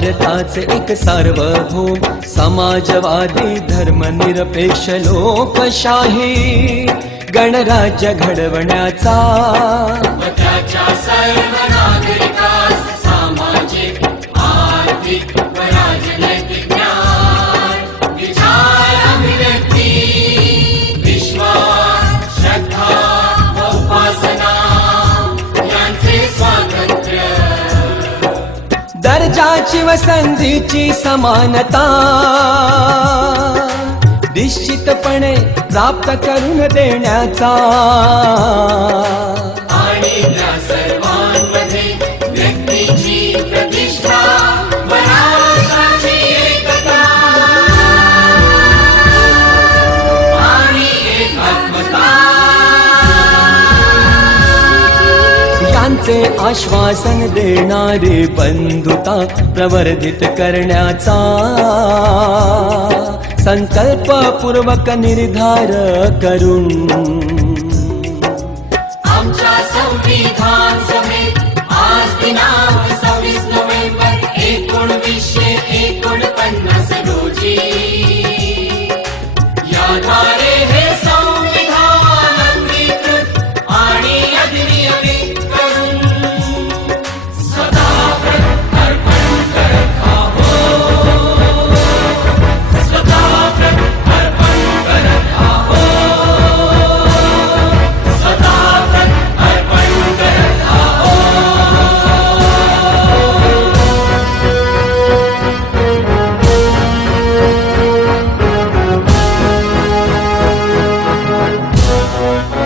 भारताचे एक सार्वभौम समाजवादी धर्मनिरपेक्ष लोकशाही गणराज्य घडवण्याचा व त्याच्या सर्व नागरिकास सामाजिक आर्थिक व राजनैतिक न्याय विचार अभिव्यक्ती विश्वास श्रद्धा व उपासना यांचे स्वातंत्र्य दर्जाची व संधीची समानता निश्चितपणे प्राप्त करून देण्याचा आणि त्या सर्वांमध्ये व्यक्तीची प्रतिष्ठा व राष्ट्राची एकता आणि एकात्मता यांचे आश्वासन देणारी बंधुता प्रवर्धित करण्याचा संकल्पपूर्वक निर्धार करून